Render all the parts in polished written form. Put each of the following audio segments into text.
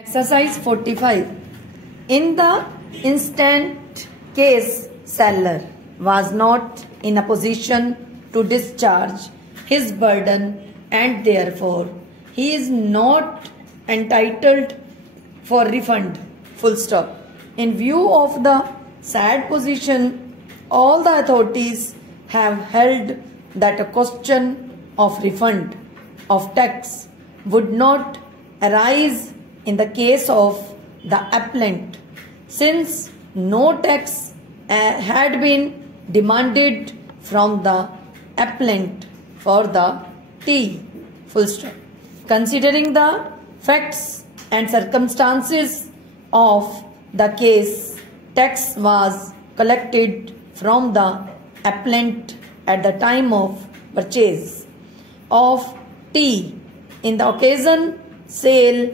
Exercise 45. In the instant case, seller was not in a position to discharge his burden and therefore he is not entitled for refund. Full stop. In view of the sad position, all the authorities have held that a question of refund of tax would not arise in the case of the appellant, since no tax had been demanded from the appellant for the tea. Full stop. Considering the facts and circumstances of the case, tax was collected from the appellant at the time of purchase of tea in the occasion sale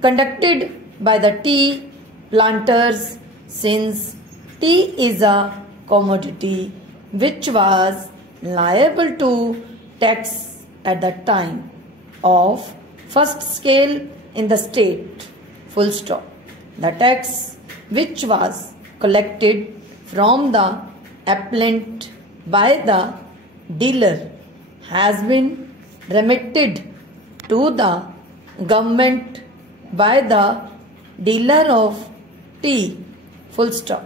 conducted by the tea planters, since tea is a commodity which was liable to tax at the time of first scale in the state. Full stop. The tax which was collected from the appellant by the dealer has been remitted to the government by the dealer of tea. Full stop.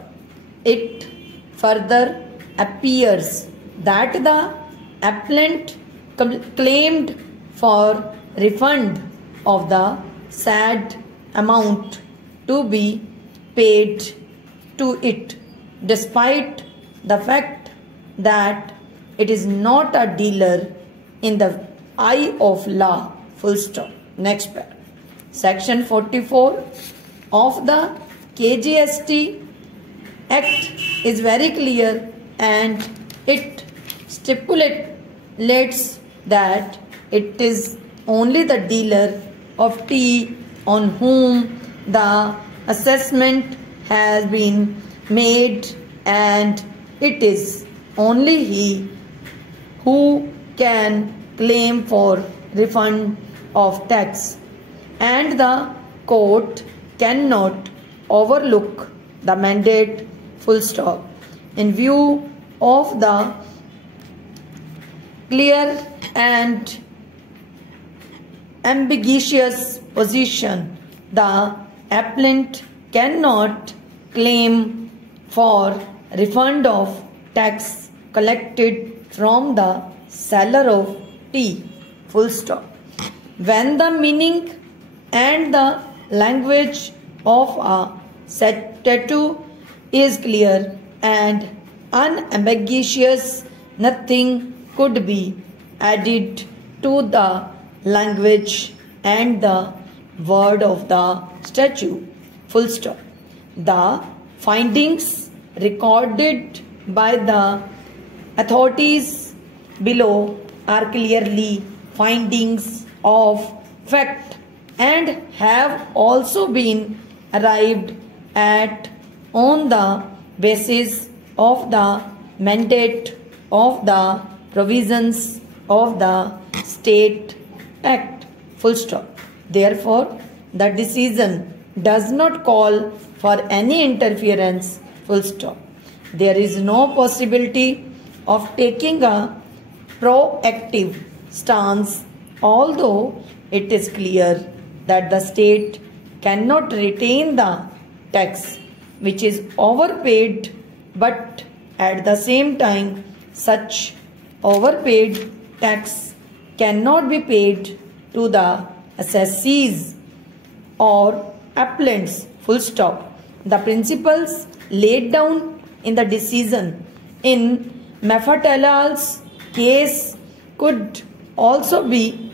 It further appears that the appellant claimed for refund of the said amount to be paid to it, despite the fact that it is not a dealer in the eye of law. Full stop. Next paragraph. Section 44 of the KGST Act is very clear and it stipulates that it is only the dealer of tea on whom the assessment has been made, and it is only he who can claim for refund of tax, and the court cannot overlook the mandate. Full stop. In view of the clear and ambiguous position, the appellant cannot claim for refund of tax collected from the seller of tea. Full stop. When the meaning and the language of a statute is clear and unambiguous, nothing could be added to the language and the word of the statute. Full stop. The findings recorded by the authorities below are clearly findings of fact and have also been arrived at on the basis of the mandate of the provisions of the State Act. Full stop. Therefore, the decision does not call for any interference. Full stop. There is no possibility of taking a proactive stance, although it is clear that the state cannot retain the tax which is overpaid, but at the same time such overpaid tax cannot be paid to the assessees or appellants. Full stop. The principles laid down in the decision in Mafatal's case could also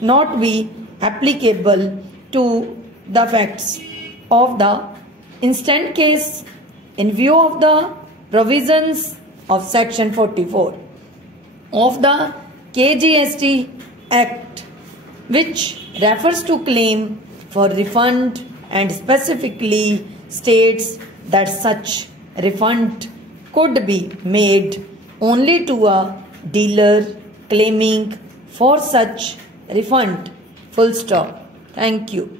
not be applicable to the facts of the instant case in view of the provisions of Section 44 of the KGST Act, which refers to claim for refund and specifically states that such refund could be made only to a dealer claiming for such refund. Full stop. Thank you.